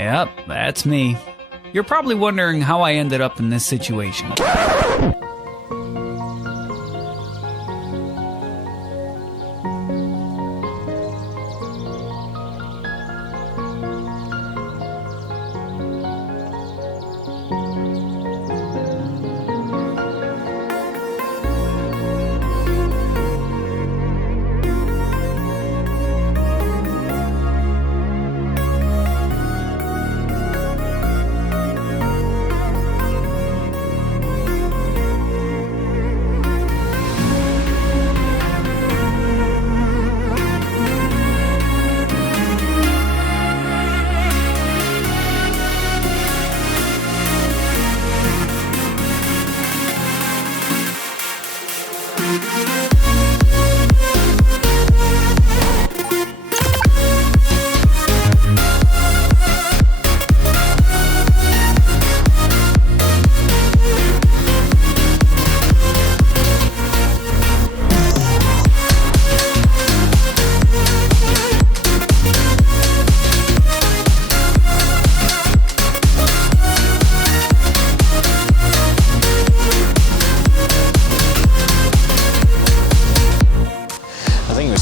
Yep, that's me. You're probably wondering how I ended up in this situation.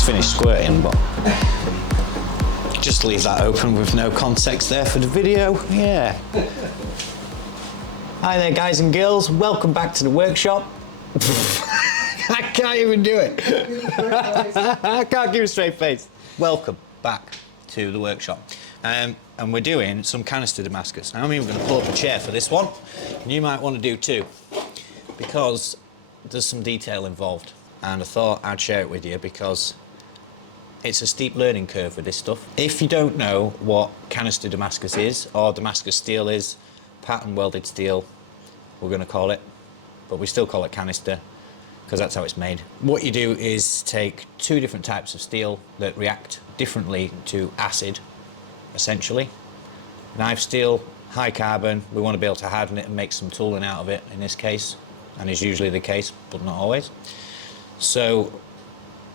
Finished squirting, but just leave that open with no context there for the video. Yeah. Hi there, guys and girls. Welcome back to the workshop. I can't even do it. I can't give a straight face. Welcome back to the workshop. And we're doing some canister damascus. Now, I mean, we're going to pull up a chair for this one, and you might want to do too, because there's some detail involved. And I thought I'd share it with you because it's a steep learning curve with this stuff. If you don't know what canister damascus is, or damascus steel is, pattern welded steel, we're going to call it, but we still call it canister because that's how it's made. What you do is take two different types of steel that react differently to acid, essentially. Knife steel, high carbon, we want to be able to harden it and make some tooling out of it in this case, and is usually the case, but not always. So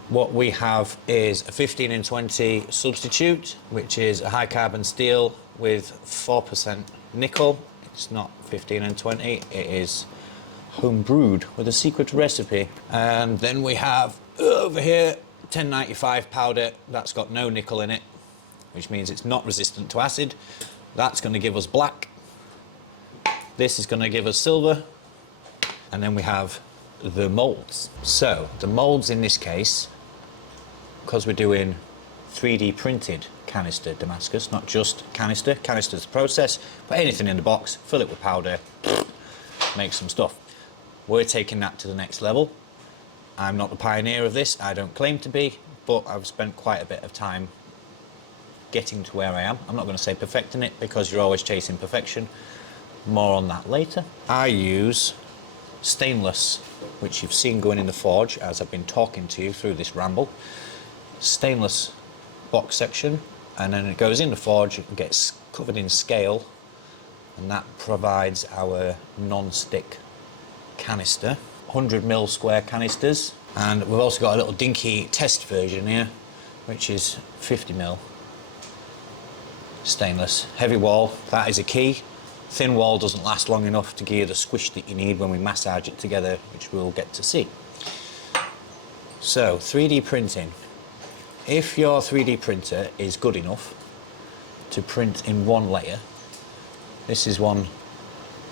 what we have is a 15 and 20 substitute, which is a high carbon steel with 4% nickel. It's not 15 and 20, it is home brewed with a secret recipe. And then we have over here 1095 powder that's got no nickel in it, which means it's not resistant to acid. That's going to give us black. This is going to give us silver. And then we have the molds. So the molds in this case, because we're doing 3D printed canister damascus, not just canister. Canister's the process, put anything in the box, fill it with powder, make some stuff. We're taking that to the next level. I'm not the pioneer of this, I don't claim to be, but I've spent quite a bit of time getting to where I am. I'm not going to say perfecting it because you're always chasing perfection. More on that later. I use stainless, which you've seen going in the forge as I've been talking to you through this ramble. Stainless box section, and then it goes in the forge and gets covered in scale, and that provides our non-stick canister. 100mm square canisters, and we've also got a little dinky test version here, which is 50mm stainless. Heavy wall, that is a key. Thin wall doesn't last long enough to give you the squish that you need when we massage it together, which we'll get to see. So, 3D printing. If your 3D printer is good enough to print in one layer, this is one,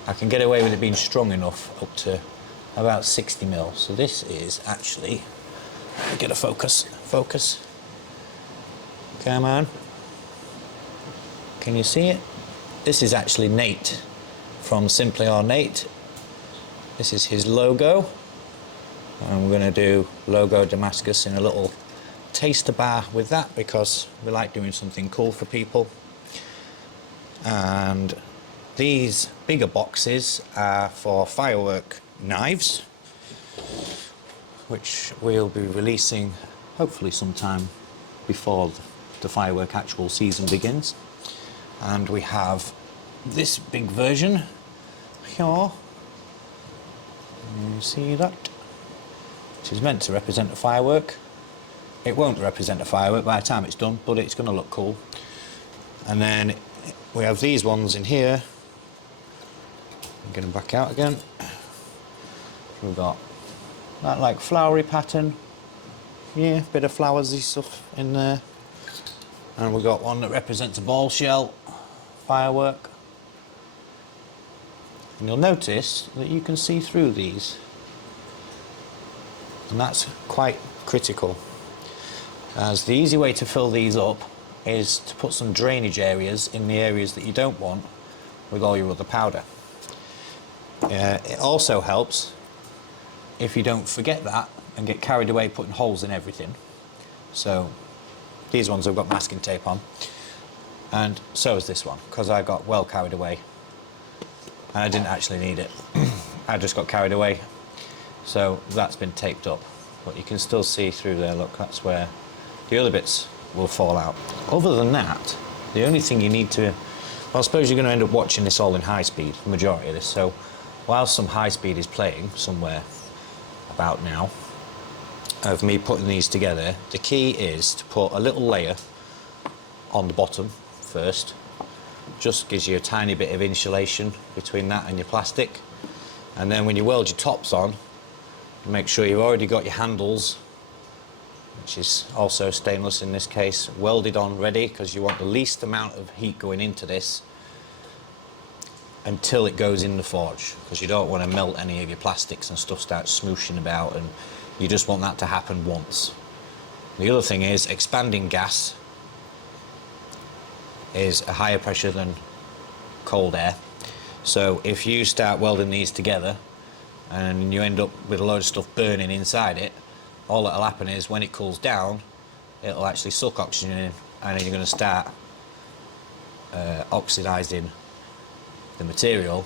I can get away with it being strong enough up to about 60mm. So this is actually, get a focus, come on. Can you see it? This is actually Nate from Simply Ornate. This is his logo. And we're going to do logo Damascus in a little taster bar with that because we like doing something cool for people. And these bigger boxes are for firework knives, which we'll be releasing hopefully sometime before the firework actual season begins. And we have this big version here. You see that? Which is meant to represent a firework. It won't represent a firework by the time it's done, but it's going to look cool. And then we have these ones in here. Get them back out again. We've got that like flowery pattern. Yeah, bit of flowersy stuff in there. And we've got one that represents a ball shell, firework. And you'll notice that you can see through these. And that's quite critical, as the easy way to fill these up is to put some drainage areas in the areas that you don't want with all your other powder. It also helps if you don't forget that and get carried away putting holes in everything. So these ones have got masking tape on, and so is this one, because I got well carried away and I didn't actually need it. I just got carried away, so that's been taped up, but you can still see through there. Look, that's where the other bits will fall out. Other than that, the only thing you need to, well, I suppose you're going to end up watching this all in high speed, the majority of this, so while some high speed is playing somewhere about now of me putting these together, the key is to put a little layer on the bottom first. Just gives you a tiny bit of insulation between that and your plastic, and then when you weld your tops on, make sure you've already got your handles, which is also stainless in this case, welded on ready, because you want the least amount of heat going into this until it goes in the forge, because you don't want to melt any of your plastics and stuff start smooshing about, and you just want that to happen once. The other thing is, expanding gas is a higher pressure than cold air, so if you start welding these together and you end up with a load of stuff burning inside it, all that'll happen is when it cools down, it'll actually suck oxygen in, and then you're going to start oxidizing the material,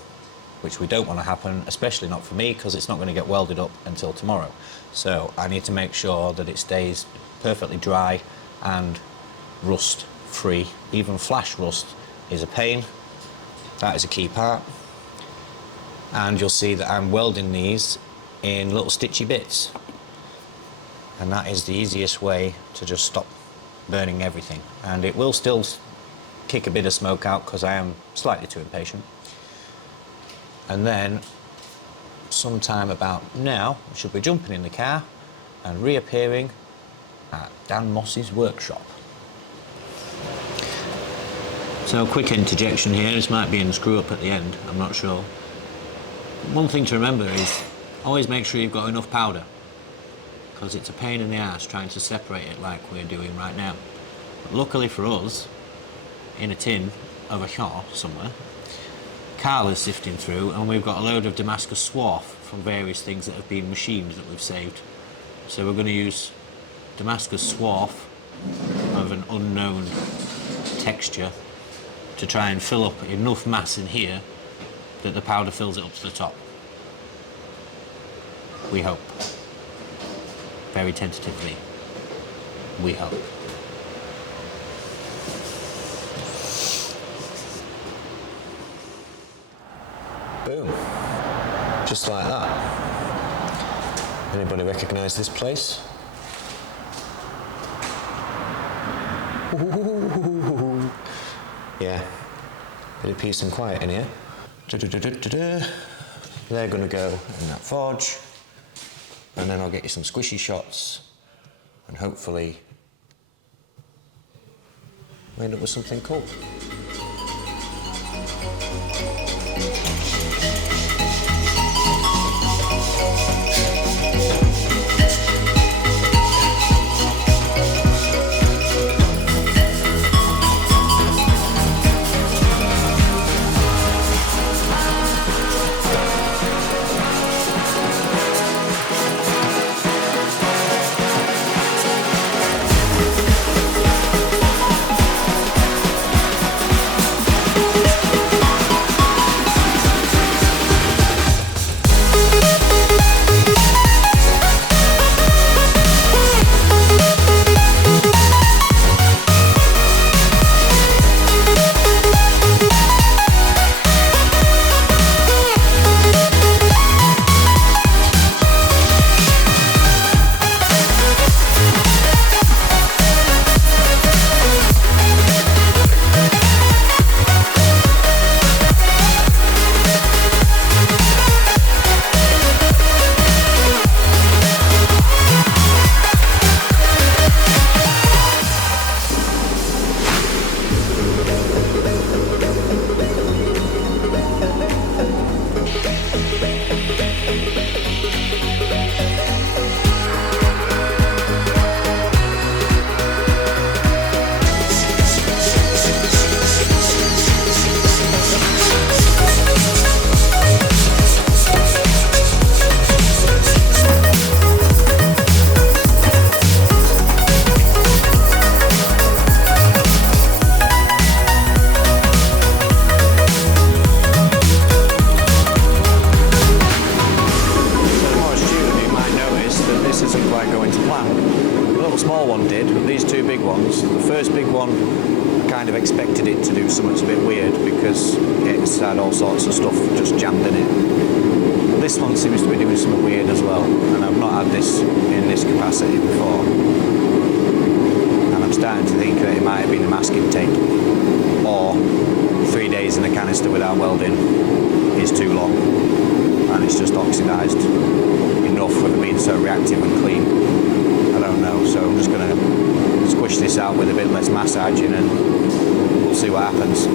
which we don't want to happen, especially not for me, because it's not going to get welded up until tomorrow. So I need to make sure that it stays perfectly dry and rust free. Even flash rust is a pain. That is a key part. And you'll see that I'm welding these in little stitchy bits, and that is the easiest way to just stop burning everything. And it will still kick a bit of smoke out because I am slightly too impatient. And then sometime about now I should be jumping in the car and reappearing at Dan Moss's workshop. So quick interjection here, this might be in the screw up at the end, I'm not sure. One thing to remember is always make sure you've got enough powder, because it's a pain in the ass trying to separate it like we're doing right now. But luckily for us, in a tin of a shot somewhere, Carl is sifting through, and we've got a load of damascus swarf from various things that have been machined that we've saved. So we're going to use damascus swarf of an unknown texture to try and fill up enough mass in here that the powder fills it up to the top. We hope. Very tentatively. We hope. Boom. Just like that. Anybody recognise this place? Ooh. Yeah. Bit of peace and quiet in here. They're going to go in that forge, and then I'll get you some squishy shots, and hopefully we end up with something cool. Expected it to do something a bit weird because it's had all sorts of stuff just jammed in it. This one seems to be doing something weird as well, and I've not had this in this capacity before. And I'm starting to think that it might have been the masking tape, or 3 days in the canister without welding is too long, and it's just oxidised enough for it being so reactive and clean. I don't know, so I'm just going to squish this out with a bit less massaging and we'll see what happens.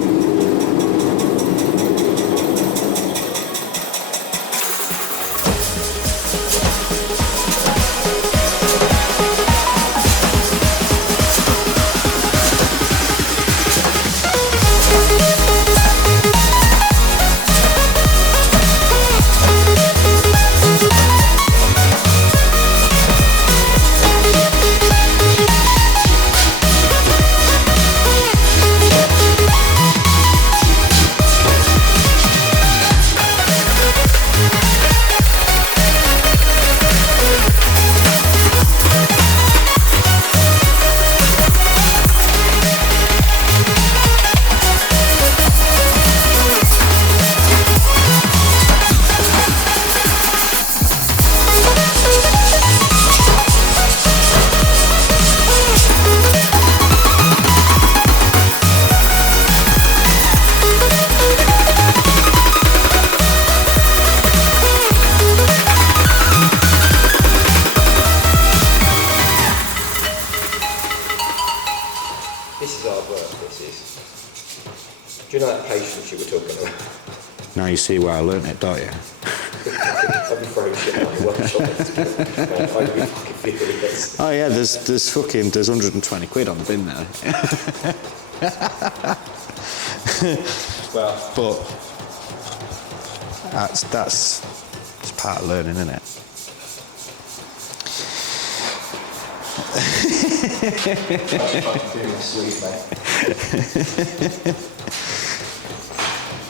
Do you know that patience you were talking about? Now you see where I learnt it, don't you? I'd be throwing shit at my workshop. I'd be fucking furious. Oh yeah, there's 120 quid on the bin there. Well, but that's it's part of learning, isn't it?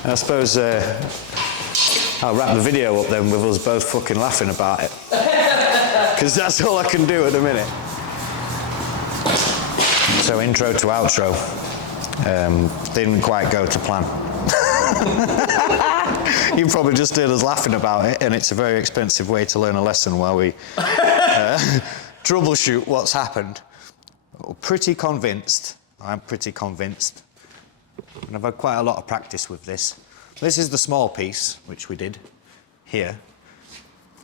I suppose I'll wrap the video up then with us both fucking laughing about it, because that's all I can do at the minute. So intro to outro didn't quite go to plan. You probably just heard us laughing about it, and it's a very expensive way to learn a lesson while we troubleshoot what's happened. I'm pretty convinced, and I've had quite a lot of practice with this. This is the small piece, which we did here,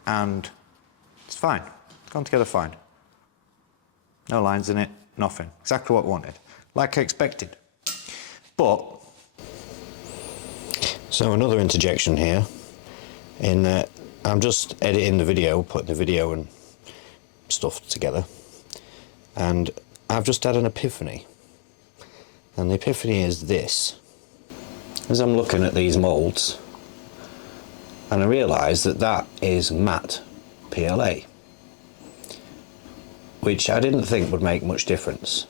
and it's fine. It's gone together fine. No lines in it, nothing. Exactly what I wanted, like I expected. But, so another interjection here, in that I'm just editing the video, putting the video and stuff together, and I've just had an epiphany. And the epiphany is this. As I'm looking at these moulds, and I realise that that is matte PLA, which I didn't think would make much difference.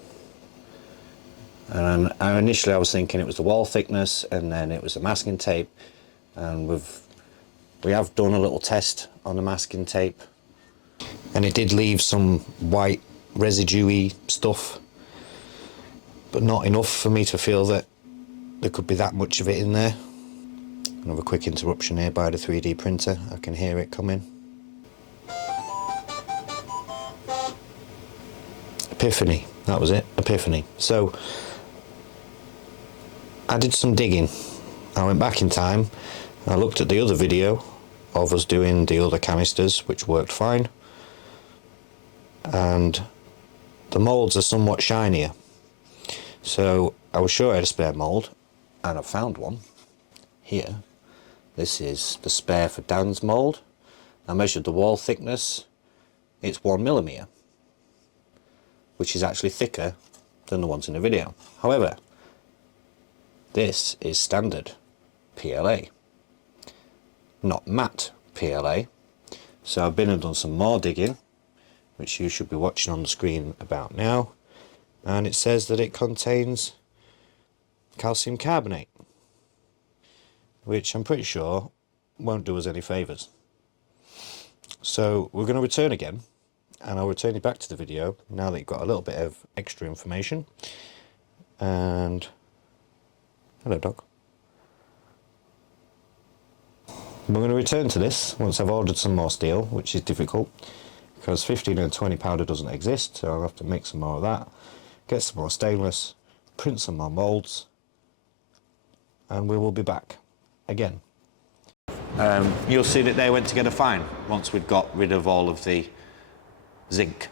And initially I was thinking it was the wall thickness, and then it was the masking tape, and we have done a little test on the masking tape, and it did leave some white residue-y stuff, but not enough for me to feel that there could be that much of it in there. Another quick interruption here by the 3D printer. I can hear it coming. Epiphany, that was it, epiphany. So I did some digging. I went back in time, I looked at the other video of us doing the other canisters, which worked fine, and the moulds are somewhat shinier. So I was sure I had a spare mould, and I found one here. This is the spare for Dan's mould. I measured the wall thickness. It's 1mm, which is actually thicker than the ones in the video. However, this is standard PLA, not matte PLA. So I've been and done some more digging, which you should be watching on the screen about now, and it says that it contains calcium carbonate, which I'm pretty sure won't do us any favours. So we're going to return again, and I'll return you back to the video now that you've got a little bit of extra information. And hello, dog. We're going to return to this once I've ordered some more steel, which is difficult because 15 and 20 powder doesn't exist, so I'll have to make some more of that, get some more stainless, print some more moulds, and we will be back again. You'll see that they went together fine once we'd got rid of all of the zinc,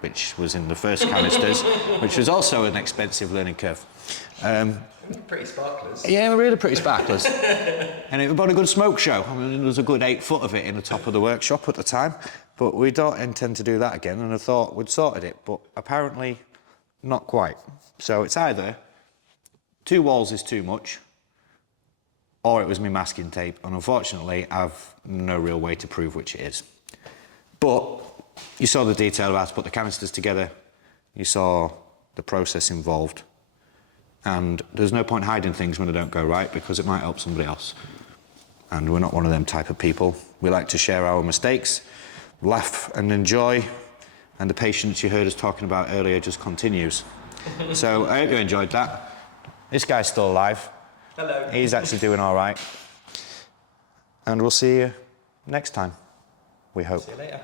which was in the first canisters, which was also an expensive learning curve. Pretty sparklers. Yeah, really pretty sparklers. And it was about a good smoke show. I mean, there was a good 8 foot of it in the top of the workshop at the time, but we don't intend to do that again, and I thought we'd sorted it, but apparently not quite. So it's either 2 walls is too much, or it was my masking tape, and unfortunately I've no real way to prove which it is. But you saw the detail of how to put the canisters together, you saw the process involved, and there's no point hiding things when they don't go right because it might help somebody else. And we're not one of them type of people. We like to share our mistakes, laugh and enjoy, and the patience you heard us talking about earlier just continues. So I hope you enjoyed that. This guy's still alive. Hello. He's actually doing all right. And we'll see you next time, we hope. See you later.